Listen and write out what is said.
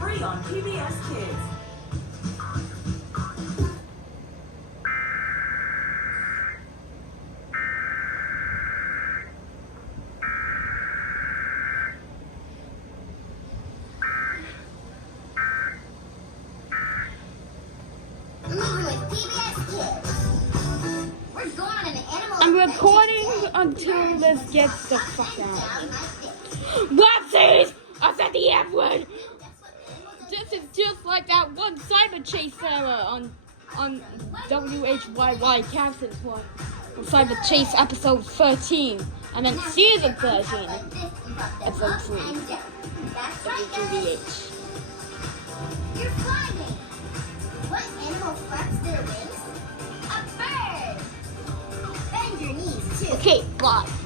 free on PBS Kids. I'm recording until this gets the fuck out. Whoopsies! I said the F word! This is just like that one Cyber Chase error on WHYY Captain one. Cyber Chase episode 13. I meant season 13. Episode 3. WGBH. You're flying! What animal flaps their wings? A bird! Bend your knees, too. Okay, bye.